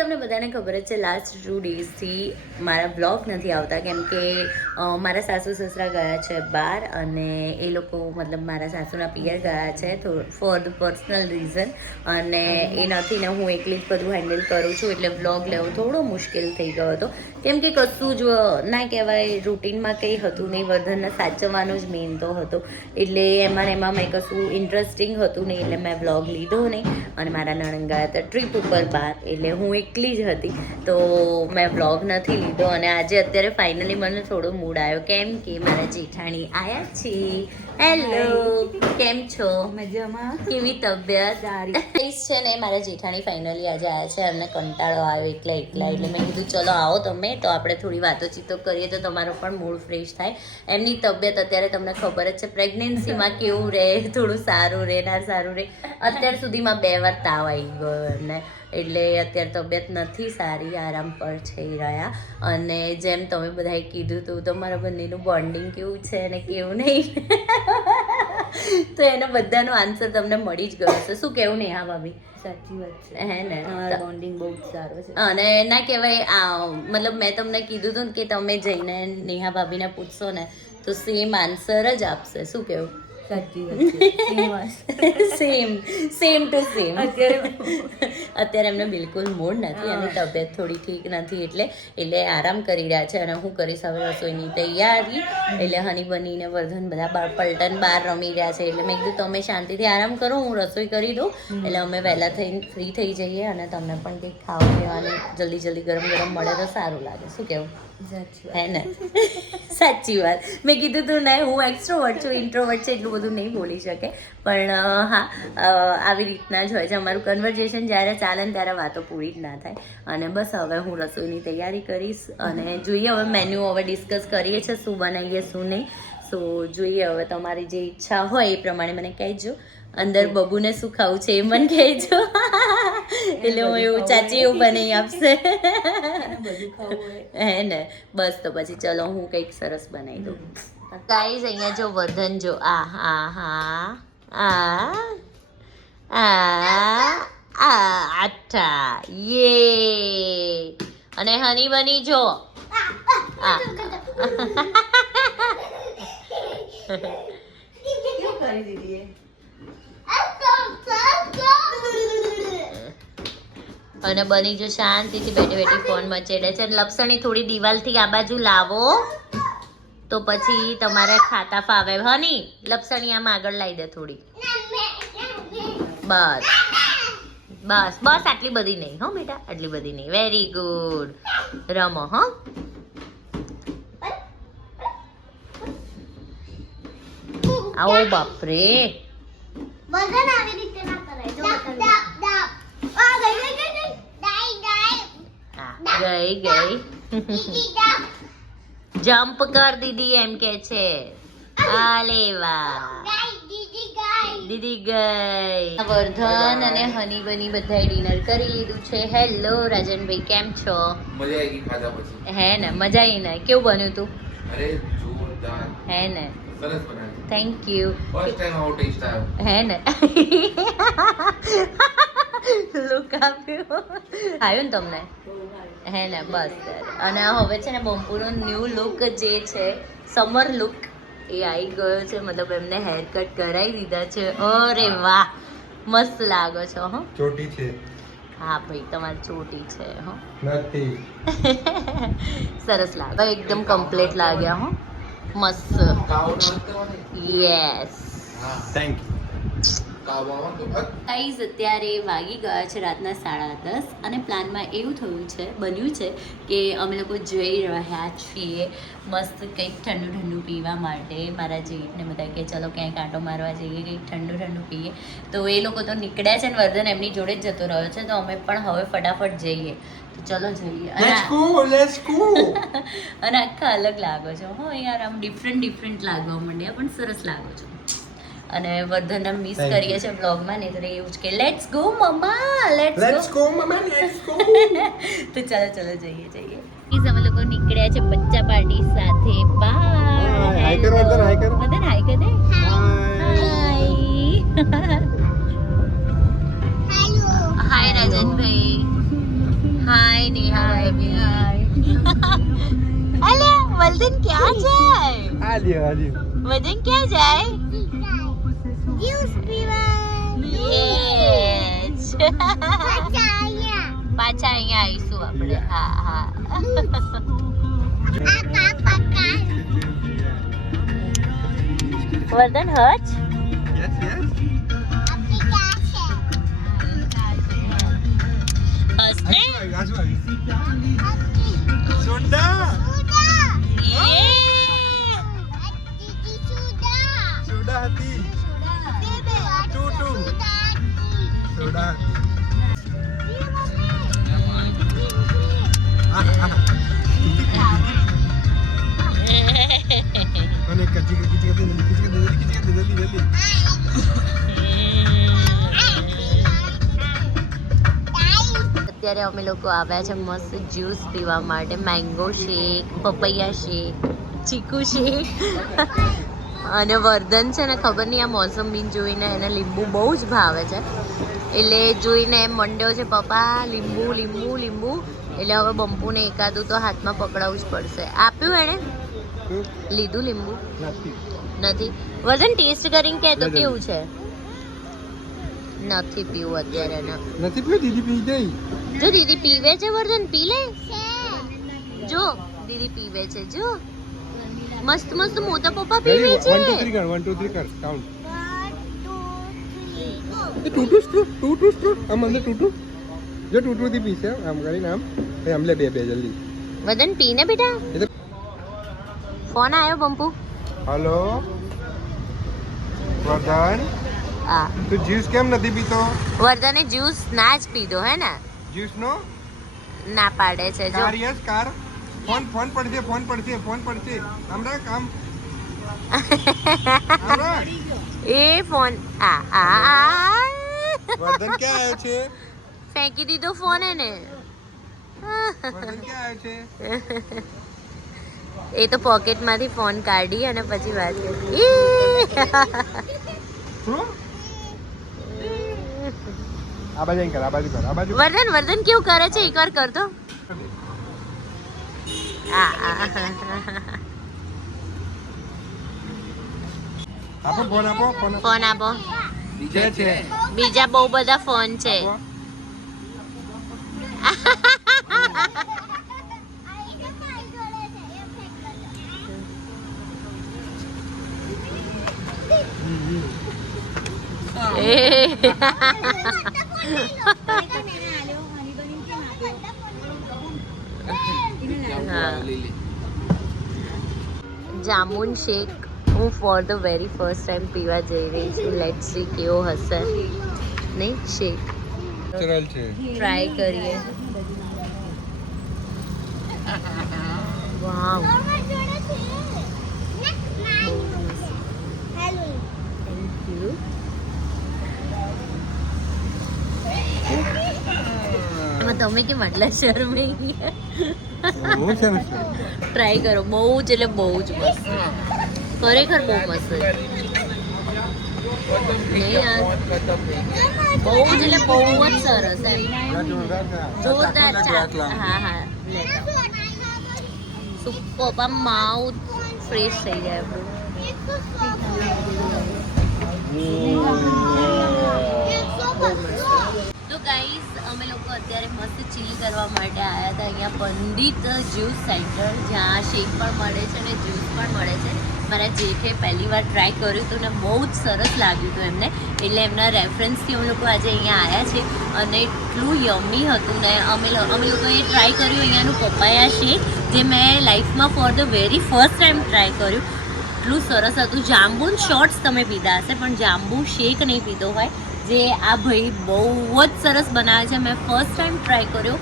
તમને બધાને ખબર જ છે લાસ્ટ ટુ ડેઝથી મારા બ્લોગ નથી આવતા. કેમ કે મારા સાસુ સસરા ગયા છે બહાર અને એ લોકો મતલબ મારા સાસુના પિયર ગયા છે ફોર ધ પર્સનલ રીઝન અને એ નથી ને હું એકલી જ બધું હેન્ડલ કરું છું, એટલે બ્લોગ લેવો થોડો મુશ્કેલ થઈ ગયો હતો. કેમ કે કશું જ ના કહેવાય રૂટીનમાં કંઈ હતું નહીં, વર્ધનને સાચવવાનો જ મેઇન તો હતો. એટલે એમાં એમાં મેં કશું ઇન્ટરેસ્ટિંગ હતું નહીં, એટલે મેં બ્લોગ લીધો નહીં. અને મારા નણંદ ગયા હતા ટ્રીપ ઉપર બહાર, એટલે હું એકલી જ હતી. તો મેં બ્લોગ નથી લીધો અને આજે અત્યારે ફાઇનલી મને થોડો મૂડ આવ્યો. કેમ કે મારા જેઠાણી આવ્યા છે? હેલો કેમ છો? મજામાં? કેવી તબિયત? સારી. છે ને મારા જેઠાણી ફાઇનલી આજે આવ્યા છે. એમને કંટાળો આવ્યો એકલા એકલા. એટલે મેં કીધું ચલો આવો તમે. તો આપણે થોડી વાતો ચીતો કરીએ તો તમારો પણ મૂડ ફ્રેશ થાય. એમની તબિયત અત્યારે તમને ખબર જ છે. પ્રેગ્નન્સીમાં કેવું રહે? થોડું સારું રહે ના સારું રહે અત્યાર સુધીમાં બે વાર તાવ આવી ગયો એમને. એટલે અત્યારે તબિયત નથી સારી આરામ પર છે રહ્યા. અને જેમ તમે બધાએ કીધું હતું મારા બંનેનું બોન્ડિંગ કેવું છે અને કેવું નહીં? તો એનો બધાનો આન્સર તમને મળી જ ગયો છે શું કેવું નહીં? હા ભાભી. સાચી વાત છે. હે ને? બોન્ડિંગ બહુ જ સારો છે. અને ના કહેવાય આ મતલબ મેં તમને કીધું હતું ને કે તમે જઈને નેહા ભાભીને પૂછશો ને તો સેમ આન્સર જ આપશે. શું કેવું? સાચી વાત. સેમ સેમ ટુ સેમ અત્યારે અત્યારે એમને બિલકુલ મૂડ નથી અને તબિયત થોડી ઠીક નથી એટલે એટલે આરામ કરી રહ્યા છે અને હું કરીશ હવે રસોઈની તૈયારી. એટલે હની બનીને વર્ધન બધા બાર પલટન બહાર રમી રહ્યા છે. એટલે મેં કીધું તમે શાંતિથી આરામ કરો હું રસોઈ કરી દઉં. એટલે અમે વહેલા થઈને ફ્રી થઈ જઈએ અને તમને પણ કંઈક ખાવા પીવાનું જલ્દી જલ્દી ગરમ ગરમ મળે તો સારું લાગે. શું કેવું? હે ને? સાચી વાત. મેં કીધું તું ને હું એક્સ્ટ્રોવર્ટ છું ઇન્ટ્રોવર્ટ છે એટલું બધું નહીં બોલી શકે. પણ હા આવી રીતના જ હોય છે. અમારું કન્વર્ઝેશન જ્યારે ચાલે ને ત્યારે વાતો પૂરી જ ના થાય. અને બસ હવે હું રસોઈની તૈયારી કરીશ અને જોઈએ હવે મેન્યુ હવે ડિસ્કસ કરીએ છીએ શું બનાવીએ શું નહીં. સો જોઈએ હવે તમારી જે ઈચ્છા હોય એ પ્રમાણે મને કહેજો. અંદર બબુને શું ખાવું છે એ મને કહેજો. એટલે હું એવું ચાચી એવું બનાવી આપશે. હે ને. બસ તો પછી ચલો હું કંઈક સરસ બનાવી દઉં. ગાઈઝ અહીંયા જો વધન જો આ હા હા આ આ આ આઠા યે. અને હની બની જો? અને બની જો શાંતિથી બેઠી બેઠી ફોન મચેડે છે. લપસણી થોડી દિવાલથી આ બાજુ લાવો. તો પછી તમારે ખાતા ફાવે. હની લપસણી આમ આગળ લાવી દે થોડી બસ. બસ. બસ આટલી બધી નહીં હો બેટા? આટલી બધી નહીં. વેરી ગુડ રમો હો. આવો બાપરે. વજન આવી રીતે ના કરાય. જો બતાવી આ ગઈ ગઈ જમ્પ કર દીદી એમ કે છે. આલે વાહ. દીદી ગાઈ. વર્ધન અને હની બની બધાએ ડિનર કરી લીધું છે. હેલો રાજનભાઈ કેમ છો? મજા આવી ખાધા પછી. હે ને મજા આવી ને. કેવું બન્યું તું? અરે જોરદાર. હે ને. સરસ બનાવ્યું થેન્ક યુ ફર્સ્ટ ટાઈમ આવો ટેસ્ટ આવ્યો. હે ને. લુક આપ્યો આવ્યું ને તમને. હે ને બસ અને હવે છે ને બમ્પુનો ન્યૂ લુક જે છે સમર લુક એ આવી ગયો છે. મતલબ એમને હેર કટ કરાવી દીધા છે. અરે વાહ! મસ્ત લાગો છો હો. ચોટી છે. હા ભાઈ તમારી ચોટી છે હો. નથી. સરસ લાગે. એકદમ કમ્પ્લીટ લાગ્યા હો. મસ્ત. યસ થેન્ક બસ. ગાઈઝ અત્યારે વાગી ગયા છે રાતના સાડા દસ અને પ્લાનમાં એવું થયું છે બન્યું છે કે અમે લોકો જઈ રહ્યા છીએ મસ્ત કંઈક ઠંડુ ઠંડુ પીવા માટે. મારા જેઠને બધા કે ચલો ક્યાંય કાંટો મારવા જઈએ કંઈક ઠંડુ ઠંડુ પીએ. તો એ લોકો તો નીકળ્યા છે ને વર્ધન એમની જોડે જ જતો રહ્યો છે. તો અમે પણ હવે ફટાફટ જઈએ. તો ચલો જઈએ. અને આખા અલગ લાગો છો. હો યાર આમ ડિફરન્ટ ડિફરન્ટ લાગવા માંડ્યા પણ સરસ લાગો છો. અને વર્ધનને મિસ કરીએ છીએ બ્લોગમાં નહીં તો એવું જ કે let's go mamma let's let's go mamma let's go તો ચાલો ચાલો જઈએ જઈએ. પ્લીઝ અમે લોકો નીકળ્યા છે બચ્ચા પાર્ટી સાથે. બાય હાય કરો, વર્ધન, હાય કરો. વર્ધન હાય કર. દે હાય હાય હાય રાજનભાઈ હાય નેહા ભાભી અલે વલદન ક્યાં જાય? આલ્યો આલ્યો વદન ક્યાં જાય? Юж બીચ પાછા અહીંયા પાછા અહીંયા આવીશું આપણે હા હા આ કાકા કાકા વર્ધન હચ યસ યસ સુંડા સુંડા સુંડા હતી અત્યારે અમે લોકો આવ્યા છે મસ્ત જ્યુસ પીવા માટે. મેંગો શેક પપૈયા શેક ચીકુ શેક અને વર્ધન છે ને ખબર નહીં આ મોસંબી જોઈને એને લીંબુ બહુ જ ભાવે છે. એટલે જોઈને એમ મંડ્યો છે પપ્પા લીંબુ લીંબુ લીંબુ. એટલે હવે બંપુને એકાદું તો હાથમાં પકડાવવું જ પડશે. આપ્યું એણે? લીધું લીંબુ? નથી. નથી. વર્ધન ટેસ્ટ કરીને કહેતો કેવું છે? નથી પીવું અત્યારે નથી પીવું? દીદી પી ગઈ જો દીદી પીવે છે વર્ધન? પી લે? જો દીદી પીવે છે જો. મસ્ત મસ્ત મોટા પપ્પા પીવે વન ટુ છે થ્રી કર વન ટુ થ્રી કર. Count One, two, three, go. એ two two two two two two આમ અંદર ટુ ટુ જો ટુ ટુ થી પીશે આમ કરીને આમ. એ આમ લે બે બે જલ્દી. વર્ધન પીને બેટા. ફોન આવ્યો બંપુ હેલો. વર્ધન. હા. તું જ્યુસ કેમ નથી પીતો? વર્ધને જ્યુસ ના જ પીધો હે ને? જ્યુસ નો ના પાડે છે જો. Car yes car. Phone phone પડશે ફોન પડશે ફોન પડશે. હમરા રાખ એ ફોન આ આ આ. વર્ધન ક્યાં આવ્યો છે? ફેંકી દીધો ફોન એને. વર્ધન ક્યાં આવ્યો છે? એ તો પોકેટમાંથી ફોન કાઢી અને પછી વાત કરી. આ બાજુ કર આ બાજુ કર આ બાજુ વર્ધન વર્ધન કેવું કરે છે? એકવાર કર તો. આપો ફોન આપો. ફોન આપો. બીજા છે. બીજા બહુ બધા ફોન છે. એ. જામુન શેક હું for the very first time પીવા જઈ રહી છું લેટ સી કેવો હશે નહીં શેક ચરલ છે ટ્રાય કરીએ વાવ મારી જોડે છે. ના, મારી. હેલો. થેન્ક યુ તમે કેમ આટલા શરમાઈ ગયા. હું છે ને ટ્રાય કરો. બહુ જ એટલે બહુ જ મસ્ત. ખરેખર બહુ મસ્ત છે. નહીં યાર. બહુ જ એટલે બહુ જ સરસ એમ. જોરદાર ચા. હા હા. લેતા સુપર આમ માઉથ ફ્રેશ થઈ જાય આપણું. એકસો બસો. તો ગાઈઝ અમે લોકો અત્યારે મસ્ત ચીલ કરવા માટે આવ્યા હતા. અહીંયા પંડિત જ્યુસ સેન્ટર જ્યાં શેક પણ મળે છે અને જ્યુસ પણ મળે છે. મારા જેઠે પહેલી વાર ટ્રાય કર્યું હતું ને બહુ જ સરસ લાગ્યું હતું એમને. એટલે એમના રેફરન્સથી અમે લોકો આજે અહીંયા આવ્યા છે અને એટલું યમી હતું ને. અમે અમે લોકોએ ટ્રાય કર્યું અહીંયાનું પપાયા શેક જે મેં લાઈફમાં for the very first time try કર્યું. એટલું સરસ હતું. જાંબુન શોર્ટ્સ તમે પીધા હશે, પણ જાંબુ શેક નહીં પીધો હોય. જે આ ભાઈ બહુ જ સરસ બનાવે છે. મેં ફર્સ્ટ ટાઈમ ટ્રાય કર્યો.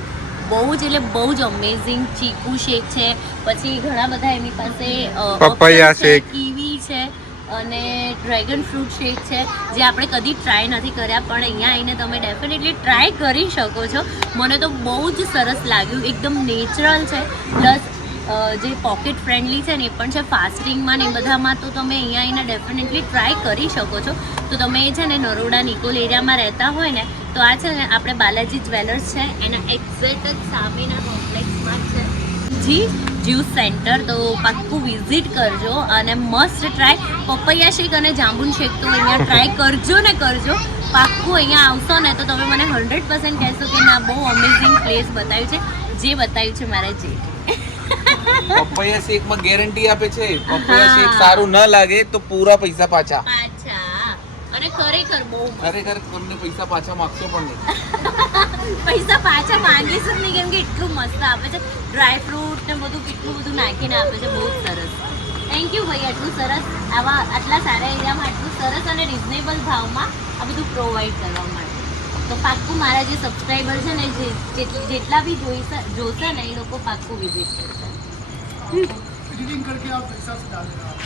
બહુ જ એટલે બહુ જ અમેઝિંગ ચીકુ શેક છે. પછી ઘણા બધા એની પાસે પપૈયા શેક. કીવી છે અને ડ્રેગન ફ્રૂટ શેક છે જે આપણે કદી ટ્રાય નથી કર્યા. પણ અહીંયા આવીને તમે ડેફિનેટલી ટ્રાય કરી શકો છો. મને તો બહુ જ સરસ લાગ્યું. એકદમ નેચરલ છે. પ્લસ જે પોકેટ ફ્રેન્ડલી છે ને એ પણ છે ફાસ્ટિંગમાં ને એ બધામાં તો તમે અહીંયા આવીને ડેફિનેટલી ટ્રાય કરી શકો છો. તો તમે છે ને નરોડા નિકોલ એરિયામાં રહેતા હોય ને, તો આ છે ને આપણે બાલાજી જ્વેલર્સ છે, એના એક્ઝેક્ટ જ સામેના કોમ્પ્લેક્સમાં છે. જી જ્યુસ સેન્ટર તો પાક્કું વિઝિટ કરજો અને મસ્ટ ટ્રાય પપૈયા શેક અને જાંબુન શેક તો અહીંયા ટ્રાય કરજો ને કરજો. પાક્કું અહીંયા આવશો ને તો તમે મને હંડ્રેડ પર્સન્ટ કહેશો કે ના, બહુ અમેઝિંગ પ્લેસ બતાવ્યું છે, જે બતાવ્યું છે મારા જે પપૈયા શેકમાં ગેરંટી આપે છે. પપૈયા શેક સારું ન લાગે તો પૂરા પૈસા પાછા. અને ખરેખર બહુ ખરેખર તમને પૈસા પાછા માંગશો પણ નહીં. પૈસા પાછા માંગીશું જ નહીં કેમ કે એટલું મસ્ત આપે છે. ડ્રાય ફ્રૂટ ને બધું કેટલું બધું નાખીને આપે છે બહુ સરસ. થેન્ક યુ ભાઈ આટલું સરસ આવા આટલા સારા એરિયામાં આટલું સરસ અને રિઝનેબલ ભાવમાં આ બધું પ્રોવાઈડ કરવા માટે. તો પાક્કું મારા જે સબસ્ક્રાઈબર છે ને જે જેટ- જેટલા બી જોઈશે જોશે ને એ લોકો પાક્કું વિઝિટ કરશે.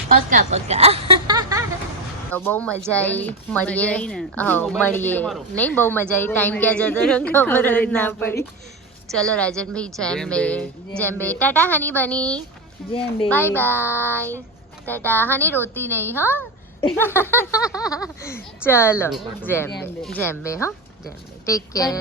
પક્કા પક્કા. તો બહુ મજા આવી મળીએ. હા મળીએ. નહીં બહુ મજા આવી ટાઈમ ક્યાં જતો રહ્યો ખબર જ ના પડી. ચલો રાજનભાઈ જેમ બે. જેમ બે. ટાટા હની બની. જેમ બે. Bye bye. ટાટા. હની રોતી નહીં હા. ચલો જેમ બે. જેમ બે હા. જેમ બે ટેક કેર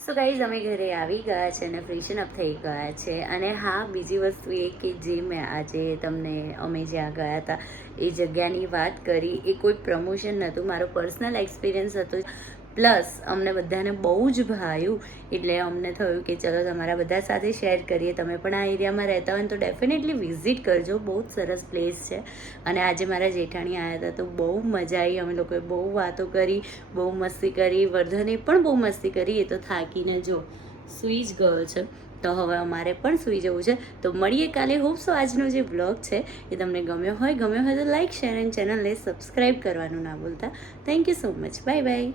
સો ગાઈઝ અમે ઘરે આવી ગયા છે અને ફ્રેશન અપ થઈ ગયા છે. અને હા બીજી વસ્તુ એ કે જે મેં આજે તમને અમે જ્યાં ગયા હતા એ જગ્યાની વાત કરી. એ કોઈ પ્રમોશન નહોતું. મારો પર્સનલ એક્સપિરિયન્સ હતો. પ્લસ અમને બધાને બહુ જ ભાવ્યું એટલે અમને થયું કે ચલો તમારા બધા સાથે શેર કરીએ. તમે પણ આ એરિયામાં રહેતા હોય તો ડેફિનેટલી વિઝિટ કરજો. બહુ જ સરસ પ્લેસ છે. અને આજે મારા જેઠાણી આવ્યા હતા તો બહુ મજા આવી. અમે લોકોએ બહુ વાતો કરી, બહુ મસ્તી કરી. વર્ધને પણ બહુ મસ્તી કરી. એ તો થાકીને જો સૂઈ જ ગયો છે. તો હવે અમારે પણ સૂઈ જવું છે. તો મળીએ કાલે. હોપસો આજનો જે બ્લોગ છે એ તમને ગમ્યો હોય. ગમ્યો હોય તો લાઇક શેર એન્ડ ચેનલને સબસ્ક્રાઈબ કરવાનું ના ભૂલતા. Thank you so much bye bye